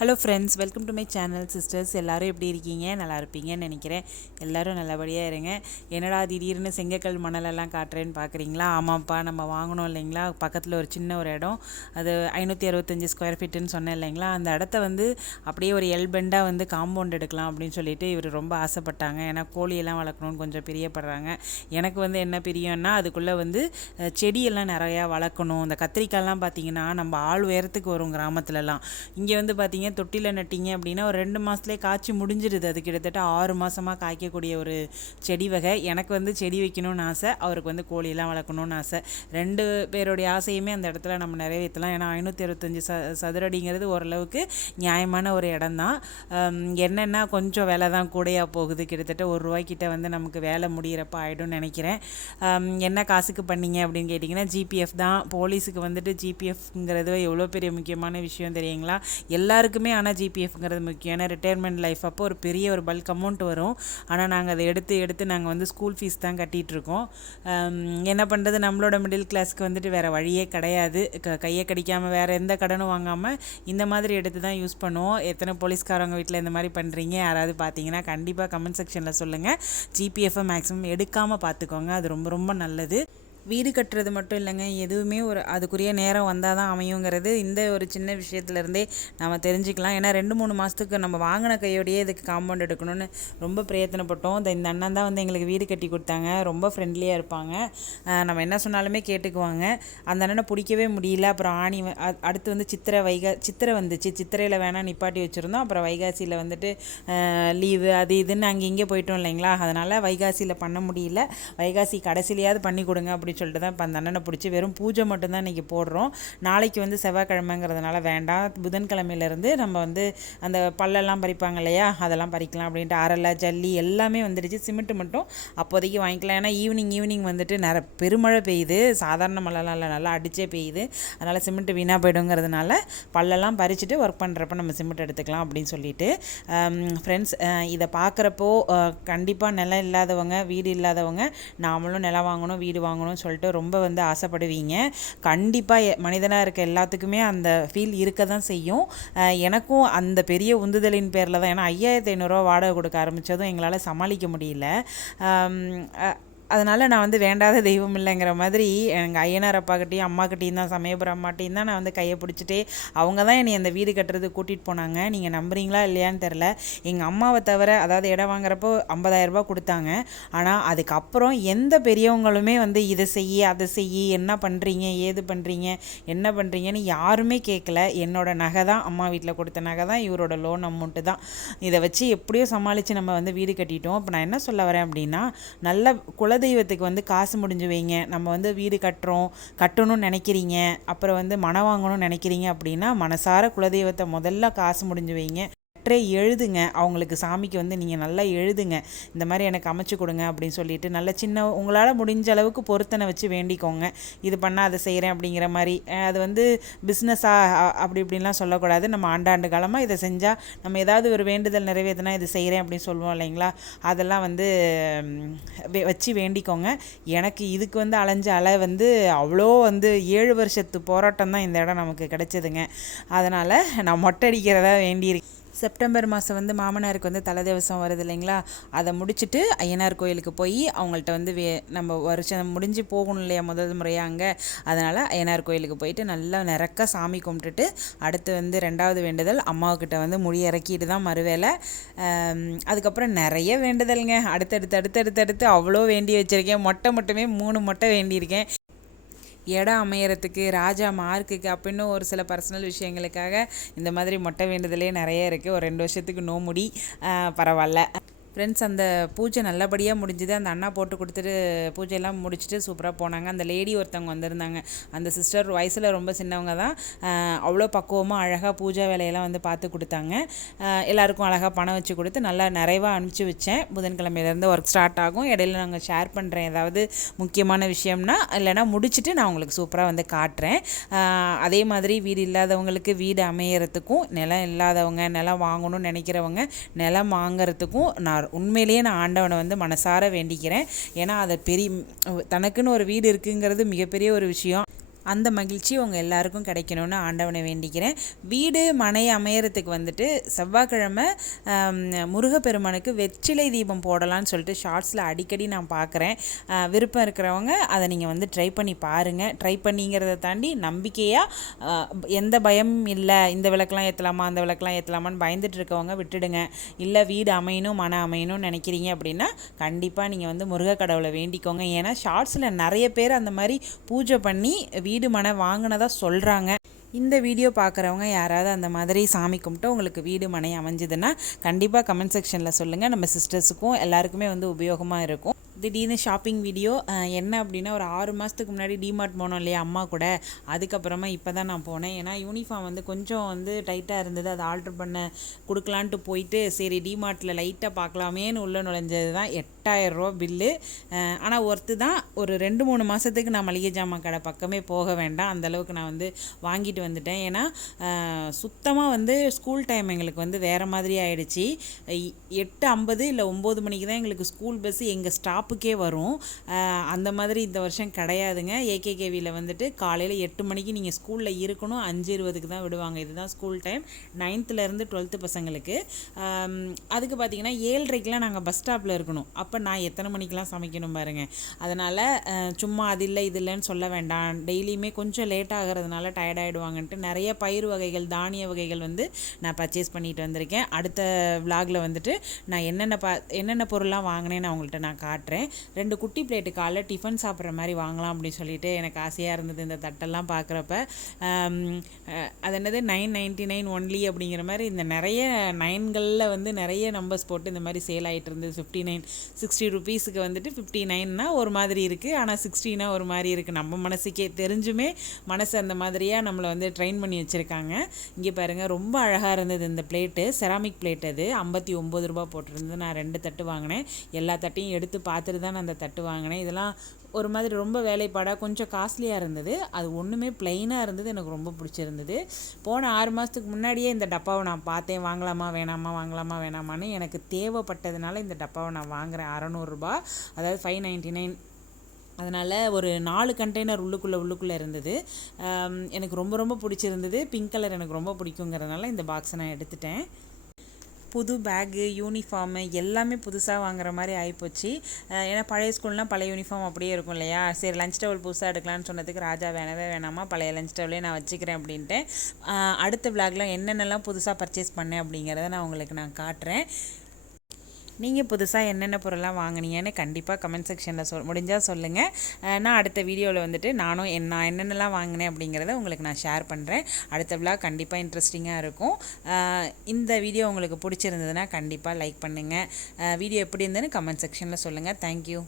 Hello friends welcome to my channel sisters எல்லோரும் எப்படி இருக்கீங்க? நல்லா இருப்பீங்கன்னு நினைக்கிறேன். எல்லோரும் நல்லபடியாக இருங்க. என்னடா திடீர்னு செங்கக்கல் மணலெல்லாம் காட்டுறேன்னு பார்க்குறீங்களா ஆமாப்பா நம்ம வாங்கணும் இல்லைங்களா? பக்கத்தில் ஒரு சின்ன ஒரு இடம். அது ஐநூற்றி அறுபத்தஞ்சி ஸ்கொயர் ஃபீட்டுன்னு சொன்னேன் இல்லைங்களா? அந்த இடத்த வந்து அப்படியே ஒரு எல்பெண்டாக வந்து காம்பவுண்ட் எடுக்கலாம் அப்படின்னு சொல்லிட்டு இவர் ரொம்ப ஆசைப்பட்டாங்க. ஏன்னா கோழியெல்லாம் வளர்க்கணும்னு கொஞ்சம் பிரியப்படுறாங்க. எனக்கு வந்து என்ன பிரியம்னா அதுக்குள்ளே வந்து செடியெல்லாம் நிறையா வளர்க்கணும். இந்த கத்திரிக்காய்லாம் பார்த்தீங்கன்னா நம்ம ஆள் உயரத்துக்கு வரும் கிராமத்துலலாம். இங்கே வந்து பார்த்திங்கன்னா நட்டீங்க தொட்டியில் நட்டிங்க அப்படின்னா ஒரு ரெண்டு மாதத்துலேயே காய்ச்சி முடிஞ்சிடுது அது கிட்டத்தட்ட ஆறு மாதமாக காய்க்கக்கூடிய ஒரு செடி வகை. எனக்கு வந்து செடி வைக்கணும்னு ஆசை. அவருக்கு வந்து கோழியெல்லாம் வளர்க்கணும்னு ஆசை. ரெண்டு பேருடைய ஆசையுமே அந்த இடத்துல நம்ம நிறைவேற்றலாம். ஏன்னா ஐநூற்றி அறுபத்தஞ்சு ச சதுரடிங்கிறது ஓரளவுக்கு நியாயமான ஒரு இடம் தான் என்னென்னா கொஞ்சம் வேலை தான் கூடையாக போகுது. கிட்டத்தட்ட ஒரு ரூபாய்க்கிட்ட வந்து நமக்கு வேலை முடிகிறப்ப ஆகிடும்னு நினைக்கிறேன். என்ன காசுக்கு பண்ணீங்க அப்படின்னு கேட்டிங்கன்னா ஜிபிஎஃப் தான். போலீஸுக்கு வந்துட்டு ஜிபிஎஃப்ங்கிறது எவ்வளோ பெரிய முக்கியமான விஷயம் தெரியுங்களா? எல்லாருக்கும் எல்லாருக்குமே ஆனால் ஜிபிஎஃப்ங்கிறது முக்கியம். ஏன்னா ரிட்டையர்மெண்ட் லைஃப் அப்போ ஒரு பெரிய ஒரு பல்க் அமௌண்ட் வரும். ஆனால் நாங்கள் அதை எடுத்து எடுத்து நாங்கள் வந்து ஸ்கூல் ஃபீஸ் தான் கட்டிகிட்ருக்கோம் என்ன பண்ணுறது நம்மளோட மிடில் கிளாஸ்க்கு வந்துட்டு வேறு வழியே கிடையாது. க கையை கடிக்காமல் வேறு எந்த கடனும் வாங்காமல் இந்த மாதிரி எடுத்து தான் யூஸ் பண்ணுவோம். எத்தனை போலீஸ்காரவங்க வீட்டில் இந்த மாதிரி பண்ணுறீங்க யாராவது பார்த்தீங்கன்னா கண்டிப்பாக கமெண்ட் செக்ஷனில் சொல்லுங்கள் ஜிபிஎஃப்பை மேக்ஸிமம் எடுக்காமல் பார்த்துக்கோங்க அது ரொம்ப ரொம்ப நல்லது. வீடு கட்டுறது மட்டும் இல்லைங்க. எதுவுமே ஒரு அதுக்குரிய நேரம் வந்தால் தான் அமையுங்கிறது இந்த ஒரு சின்ன விஷயத்துலேருந்தே நம்ம தெரிஞ்சுக்கலாம். ஏன்னா ரெண்டு மூணு மாதத்துக்கு நம்ம வாங்கின கையோடையே இதுக்கு காம்பவுண்ட் எடுக்கணும்னு ரொம்ப பிரயத்தனப்பட்டோம். இந்த இந்த அண்ணன் தான் வந்து எங்களுக்கு வீடு கட்டி கொடுத்தாங்க. ரொம்ப ஃப்ரெண்ட்லியாக இருப்பாங்க. நம்ம என்ன சொன்னாலுமே கேட்டுக்குவாங்க. அந்த அண்ணனை பிடிக்கவே முடியல. அப்புறம் ஆணி அடுத்து வந்து சித்திரை வைகா சித்திரை வந்துச்சு. சித்திரையில் வேணால் நிப்பாட்டி வச்சுருந்தோம். அப்புறம் வைகாசியில் வந்துட்டு லீவு அது இதுன்னு அங்கே இங்கே போயிட்டோம் இல்லைங்களா? அதனால் வைகாசியில் பண்ண முடியல. வைகாசி கடைசிலையாவது பண்ணி கொடுங்க அப்படி அப்படின்னு சொல்லிட்டு தான் இப்போ அந்த அண்ணனை பிடிச்சி வெறும் பூஜை மட்டும்தான் இன்றைக்கி போடுறோம். நாளைக்கு வந்து செவ்வாய்க்கிழமைங்கிறதுனால வேண்டாம். புதன்கிழமையிலேருந்து நம்ம வந்து அந்த பல்லெல்லாம் பறிப்பாங்க இல்லையா? அதெல்லாம் பறிக்கலாம் அப்படின்ட்டு அரலை ஜல்லி எல்லாமே வந்துடுச்சு சிமெண்ட்டு மட்டும் அப்போதைக்கு வாங்கிக்கலாம். ஏன்னா ஈவினிங் ஈவினிங் வந்துட்டு நிற பெருமழை பெய்யுது. சாதாரண மழைலாம் இல்லை. நல்லா அடித்தே பெய்யுது. அதனால் சிமெண்ட்டு வீணாக போயிடுங்கிறதுனால பல்லெல்லாம் பறிச்சுட்டு ஒர்க் பண்ணுறப்ப நம்ம சிமெண்ட் எடுத்துக்கலாம் அப்படின்னு சொல்லிட்டு ஃப்ரெண்ட்ஸ் இதை பார்க்குறப்போ கண்டிப்பாக நிலம் இல்லாதவங்க வீடு இல்லாதவங்க நாமளும் நிலம் வாங்கணும் வீடு வாங்கணும் சொல்லிட்டு ரொம்ப வந்து ஆசைப்படுவீங்க. கண்டிப்பாக மனிதனாக இருக்க எல்லாத்துக்குமே அந்த ஃபீல் இருக்க தான் செய்யும் எனக்கும் அந்த பெரிய உந்துதலின் பேரில் தான் ஏன்னா ஐயாயிரத்தி ஐநூறுரூவா வாடகை கொடுக்க ஆரம்பித்ததும் எங்களால் சமாளிக்க முடியல. அதனால் நான் வந்து வேண்டாத தெய்வம் இல்லைங்கிற மாதிரி எங்கள் ஐயனார் அப்பாக்கிட்டையும் அம்மாக்கிட்டையும் தான் சமயபுரம் அம்மாட்டையும் தான் நான் வந்து கையை பிடிச்சிட்டே அவங்க தான் என்னை அந்த வீடு கட்டுறது கூட்டிகிட்டு போனாங்க. நீங்கள் நம்புறீங்களா இல்லையான்னு தெரில எங்கள் அம்மாவை தவிர அதாவது இடம் வாங்குறப்போ ஐம்பதாயிரரூபா கொடுத்தாங்க. ஆனால் அதுக்கப்புறம் எந்த பெரியவங்களுமே வந்து இதை செய்ய அதை செய்ய என்ன பண்ணுறீங்க ஏது பண்ணுறீங்க என்ன பண்ணுறீங்கன்னு யாருமே கேட்கல. என்னோட நகை தான் அம்மா வீட்டில் கொடுத்த நகை தான் இவரோட லோன் அமௌண்ட்டு தான். இதை வச்சு எப்படியோ சமாளித்து நம்ம வந்து வீடு கட்டிட்டோம். இப்போ நான் என்ன சொல்ல வரேன் அப்படின்னா நல்ல குல குலதெய்வத்துக்கு வந்து காசு முடிஞ்சு வைங்க. நம்ம வந்து வீடு கட்டுறோம் கட்டணும்னு நினைக்கிறீங்க அப்புறம் வந்து மனம் வாங்கணும்னு நினைக்கிறீங்க அப்படின்னா மனசார குலதெய்வத்தை முதல்ல காசு முடிஞ்சு வைங்க. லெட்டரே எழுதுங்க. அவங்களுக்கு சாமிக்கு வந்து நீங்கள் நல்லா எழுதுங்க. இந்த மாதிரி எனக்கு அமைச்சு கொடுங்க அப்படின்னு சொல்லிட்டு நல்ல சின்ன உங்களால் முடிஞ்ச அளவுக்கு பொருத்தனை வச்சு வேண்டிக்கோங்க. இது பண்ணால் அதை செய்கிறேன் அப்படிங்கிற மாதிரி. அது வந்து பிஸ்னஸாக அப்படி இப்படின்லாம் சொல்லக்கூடாது. நம்ம ஆண்டாண்டு காலமாக இதை செஞ்சால் நம்ம ஏதாவது ஒரு வேண்டுதல் நிறைவேற்றினா இது செய்கிறேன் அப்படின்னு சொல்லுவோம் இல்லைங்களா? அதெல்லாம் வந்து வச்சு வேண்டிக்கோங்க. எனக்கு இதுக்கு வந்து அலைஞ்ச அலை வந்து அவ்வளோ வந்து ஏழு வருஷத்து போராட்டம் தான் இந்த இடம் நமக்கு கிடச்சிதுங்க. அதனால் நான் மொட்டை அடிக்கிறதா வேண்டியிருக்கேன். செப்டம்பர் மாதம் வந்து மாமனாருக்கு வந்து தலை தேவசம் வருது இல்லைங்களா? அதை முடிச்சுட்டு ஐயனார் கோயிலுக்கு போய் அவங்கள்ட்ட வந்து வே நம்ம வருஷம் முடிஞ்சு போகணும் இல்லையா முதல் முறையாக அங்கே? அதனால் ஐயனார் கோயிலுக்கு போயிட்டு நல்லா நிறக்க சாமி கும்பிட்டுட்டு அடுத்து வந்து ரெண்டாவது வேண்டுதல் அம்மாவுக்கிட்ட வந்து முடி இறக்கிட்டு தான் மறுவேலை அதுக்கப்புறம் நிறைய வேண்டுதல்ங்க. அடுத்தடுத்து அடுத்தடுத்து அடுத்து அவ்வளோ வேண்டி வச்சுருக்கேன். மொட்டை மட்டுமே மூணு மொட்டை வேண்டியிருக்கேன். இடம் அமையறதுக்கு ராஜா மார்க்குக்கு அப்படின்னு ஒரு சில பர்சனல் விஷயங்களுக்காக இந்த மாதிரி மொட்டை வேண்டுதலே நிறைய இருக்குது ஒரு ரெண்டு வருஷத்துக்கு நோ முடி பரவாயில்ல. ஃப்ரெண்ட்ஸ் அந்த பூஜை நல்லபடியாக முடிஞ்சுது. அந்த அண்ணா போட்டு கொடுத்துட்டு பூஜையெல்லாம் முடிச்சுட்டு சூப்பராக போனாங்க. அந்த லேடி ஒருத்தவங்க வந்திருந்தாங்க. அந்த சிஸ்டர் வயசில் ரொம்ப சின்னவங்க தான். அவ்வளோ பக்குவமாக அழகாக பூஜா வேலையெல்லாம் வந்து பார்த்து கொடுத்தாங்க. எல்லாருக்கும் அழகாக பணம் வச்சு கொடுத்து நல்லா நிறைவாக அனுப்பிச்சி வச்சேன். புதன்கிழமையிலேருந்து ஒர்க் ஸ்டார்ட் ஆகும். இடையில நாங்கள் ஷேர் பண்ணுறேன் ஏதாவது முக்கியமான விஷயம்னா இல்லைனா முடிச்சுட்டு நான் உங்களுக்கு சூப்பராக வந்து காட்டுறேன். அதே மாதிரி வீடு இல்லாதவங்களுக்கு வீடு அமையறதுக்கும் நிலம் இல்லாதவங்க நிலம் வாங்கணும்னு நினைக்கிறவங்க நிலம் வாங்கிறதுக்கும் நான் உண்மையிலேயே நான் ஆண்டவனை வந்து மனசார வேண்டிக்கிறேன். ஏன்னா அதை பெரிய தனக்குன்னு ஒரு வீடு இருக்குங்கிறது மிகப்பெரிய ஒரு விஷயம். அந்த மகிழ்ச்சி உங்கள் எல்லாருக்கும் கிடைக்கணும்னு ஆண்டவனை வேண்டிக்கிறேன். வீடு மனை அமையறதுக்கு வந்துட்டு செவ்வாய்க்கிழமை முருகப்பெருமானுக்கு வெற்றிலை தீபம் போடலான்னு சொல்லிட்டு ஷார்ட்ஸில் அடிக்கடி நான் பார்க்குறேன் விருப்பம் இருக்கிறவங்க அதை நீங்கள் வந்து ட்ரை பண்ணி பாருங்கள் ட்ரை பண்ணிங்கிறத தாண்டி நம்பிக்கையாக எந்த பயம் இல்லை இந்த விளக்கெலாம் ஏற்றலாமா அந்த விளக்கெலாம் ஏற்றலாமான்னு பயந்துட்டு இருக்கவங்க விட்டுடுங்க. இல்லை வீடு அமையணும் மன அமையணும்னு நினைக்கிறீங்க அப்படின்னா கண்டிப்பாக நீங்கள் வந்து முருக கடவுளை வேண்டிக்கோங்க. ஏன்னா ஷார்ட்ஸில் நிறைய பேர் அந்த மாதிரி பூஜை பண்ணி வீடு மனை வாங்கினதாக சொல்கிறாங்க இந்த வீடியோ பார்க்குறவங்க யாராவது அந்த மாதிரி சாமி கும்பிட்டு உங்களுக்கு வீடு மனை அமைஞ்சதுன்னா கண்டிப்பாக கமெண்ட் செக்ஷனில் சொல்லுங்கள் நம்ம சிஸ்டர்ஸுக்கும் எல்லாருக்குமே வந்து உபயோகமாக இருக்கும். திடீர்னு ஷாப்பிங் வீடியோ என்ன அப்படின்னா ஒரு ஆறு மாதத்துக்கு முன்னாடி டிமார்ட் போனோம் இல்லையா அம்மா கூட. அதுக்கப்புறமா இப்போ தான் நான் போனேன். ஏன்னா யூனிஃபார்ம் வந்து கொஞ்சம் வந்து டைட்டாக இருந்தது. அதை ஆல்ட்ரு பண்ண கொடுக்கலான்ட்டு போயிட்டு சரி டிமார்ட்டில் லைட்டாக பார்க்கலாமேன்னு உள்ளே நுழைஞ்சது தான் எட்டாயிரரூவா பில்லு ஆனால் ஒர்த்து தான் ஒரு ரெண்டு மூணு மாதத்துக்கு நான் மளிகை ஜாமான் கடை பக்கமே போக வேண்டாம். அந்தளவுக்கு நான் வந்து வாங்கிட்டு வந்துட்டேன். ஏன்னா சுத்தமாக வந்து ஸ்கூல் டைம் எங்களுக்கு வந்து வேறு மாதிரி ஆகிடுச்சி எட்டு ஐம்பது இல்லை ஒம்பது மணிக்கு தான் எங்களுக்கு ஸ்கூல் பஸ்ஸு எங்கள் ஸ்டாப் ஸ்டாப்புக்கே வரும். அந்த மாதிரி இந்த வருஷம் கிடையாதுங்க. ஏகேகேவியில் வந்துட்டு காலையில் எட்டு மணிக்கு நீங்கள் ஸ்கூலில் இருக்கணும். அஞ்சு இருபதுக்கு தான் விடுவாங்க. இதுதான் ஸ்கூல் டைம். நைன்த்துலேருந்து டுவெல்த்து பசங்களுக்கு. அதுக்கு பார்த்தீங்கன்னா ஏழரைக்கெலாம் நாங்கள் பஸ் ஸ்டாப்பில் இருக்கணும். அப்போ நான் எத்தனை மணிக்கெலாம் சமைக்கணும் பாருங்கள் அதனால் சும்மா அது இல்லை இது இல்லைன்னு சொல்ல வேண்டாம். டெய்லியுமே கொஞ்சம் லேட் ஆகிறதுனால டயர்டாயிடுவாங்கன்ட்டு நிறைய பயிர் வகைகள் தானிய வகைகள் வந்து நான் பர்ச்சேஸ் பண்ணிட்டு வந்திருக்கேன். அடுத்த விலாகில் வந்துட்டு நான் என்னென்ன பா என்னென்ன பொருள்லாம் வாங்கினேன்னு அவங்கள்ட்ட நான் காட்டுறேன். ரெண்டு குட்டி பிளேட்டு காலைல டிஃபன் சாப்பிட்ற மாதிரி வாங்கலாம் அப்படின்னு சொல்லிட்டு எனக்கு ஆசையாக இருந்தது இந்த தட்டெல்லாம் பார்க்குறப்ப. அது என்னது? நைன் நைன்ட்டி நைன் ஒன்லி அப்படிங்கிற மாதிரி இந்த நிறைய நைன்களில் வந்து நிறைய நம்பர்ஸ் போட்டு இந்த மாதிரி சேல் ஆகிட்டு இருந்தது. ஃபிஃப்டி நைன் சிக்ஸ்டி ருபீஸுக்கு வந்துட்டு ஃபிஃப்டி நைன்னா ஒரு மாதிரி இருக்குது ஆனால் சிக்ஸ்டினா ஒரு மாதிரி இருக்குது நம்ம மனசுக்கே தெரிஞ்சுமே மனசு அந்த மாதிரியாக நம்மளை வந்து ட்ரெயின் பண்ணி வச்சுருக்காங்க. இங்கே பாருங்கள் ரொம்ப அழகாக இருந்தது இந்த பிளேட்டு. செராமிக் பிளேட் அது. ஐம்பத்தி ஒம்பது ரூபா போட்டிருந்தது. நான் ரெண்டு தட்டு வாங்கினேன். எல்லா தட்டையும் எடுத்து பார்த்து பார்த்துட்டு தான் நான் அந்த தட்டு வாங்கினேன். இதெல்லாம் ஒரு மாதிரி ரொம்ப வேலைப்பாடாக கொஞ்சம் காஸ்ட்லியாக இருந்தது. அது ஒன்றுமே ப்ளைனாக இருந்தது. எனக்கு ரொம்ப பிடிச்சிருந்தது. போன ஆறு மாதத்துக்கு முன்னாடியே இந்த டப்பாவை நான் பார்த்தேன். வாங்கலாமா வேணாமா வாங்கலாமா வேணாமான்னு எனக்கு தேவைப்பட்டதுனால இந்த டப்பாவை நான் வாங்குகிறேன் அறநூறுரூபா அதாவது ஃபைவ் நைன்ட்டி நைன் அதனால் ஒரு நாலு கண்டெய்னர் உள்ளுக்குள்ளே உள்ளுக்குள்ளே இருந்தது. எனக்கு ரொம்ப ரொம்ப பிடிச்சிருந்தது. பிங்க் கலர் எனக்கு ரொம்ப பிடிக்குங்கிறதுனால இந்த பாக்ஸை நான் எடுத்துட்டேன். புது பேக்கு யூனிஃபார்மு எல்லாமே புதுசாக வாங்குற மாதிரி ஆகிப்போச்சு ஏன்னா பழைய ஸ்கூல்னால் பழைய யூனிஃபார்ம் அப்படியே இருக்கும் இல்லையா? சரி லஞ்ச் டவல் புதுசாக எடுக்கலான்னு சொன்னதுக்கு ராஜா வேணவே வேணாமா பழைய லஞ்ச் டவுலே நான் வச்சுக்கிறேன் அப்படின்ட்டு அடுத்த விளாகில் என்னென்னலாம் புதுசாக பர்ச்சேஸ் பண்ணேன் அப்படிங்கிறத நான் உங்களுக்கு நான் காட்டுறேன். நீங்கள் புதுசாக என்னென்ன பொருளாக வாங்கினீங்கன்னு கண்டிப்பாக கமெண்ட் செக்ஷனில் சொல் முடிஞ்சால் சொல்லுங்கள் நான் அடுத்த வீடியோவில் வந்துட்டு நானும் நான் என்னென்னலாம் வாங்கினேன் அப்படிங்கிறத உங்களுக்கு நான் ஷேர் பண்ணுறேன் அடுத்த விழா கண்டிப்பாக இன்ட்ரெஸ்டிங்காக இருக்கும். இந்த வீடியோ உங்களுக்கு பிடிச்சிருந்ததுன்னா கண்டிப்பாக லைக் பண்ணுங்கள் வீடியோ எப்படி இருந்ததுன்னு கமெண்ட் செக்ஷனில் சொல்லுங்கள் தேங்க்யூ